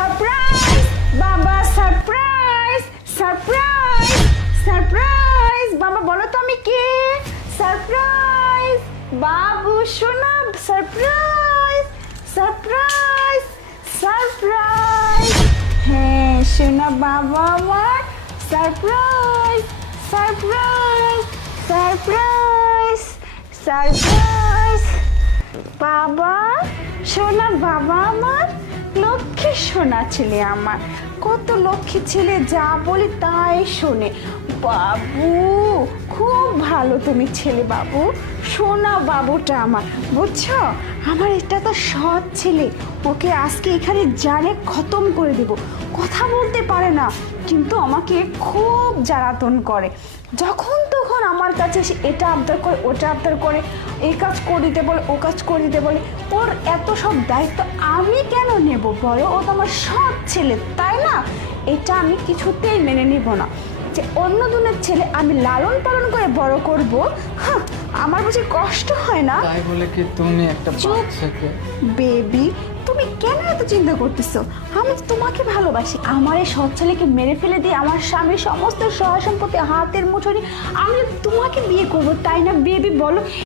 Surprise বাবা surprise surprise surprise বাবা বলো তো আমি কে? সারপ্রাইজ বাবু, শোনা সারপ্রাইজ সারপ্রাইজ সারপ্রাইজ হ্যাঁ শোনা বাবা আমার। সারপ্রাইজ সারপ্রাইজ সারপ্রাইজ সারপ্রাইজ বাবা সোনা বাবা আমার। সোনা ছেলে আমার। কত লক্ষ্মী ছেলে, যা বলি তাই শোনে। বাবু, খুব ভালো তুমি ছেলে বাবু। সোনা বাবুটা আমার, বুঝছ? আমার এটা তো সৎ ছেলে। ওকে আজকে এখানে জানে খতম করে দেব। কথা বলতে পারে না, কিন্তু আমাকে খুব জ্বালাতন করে। যখন তখন আমার কাছে সে এটা আবদার করে ওটা আবদার করে এই কাজ করে দিতে বলে ও কাজ করে দিতে বলে ওর এত সব দায়িত্ব আমি কেন নেব বলো? ও তো আমার সৎ ছেলে তাই না? এটা আমি কিছুতেই মেনে নিব না। যে অন্য দুনের ছেলে আমি লালন পালন করে বড় করব হ্যাঁ আমার বুঝি কষ্ট হয় না? তাই বলে কি তুমি একটা বাচ্চাকে বেবি চিন্তা করতেছ? আমি তো তোমাকে ভালোবাসি। আমার এই সৎ ছেলেকে মেরে ফেলে দিয়ে আমার স্বামীর সমস্ত সহায় সম্পত্তি হাতের মুঠোনি আমি তোমাকে বিয়ে করব, তাই না বেবি? বলো।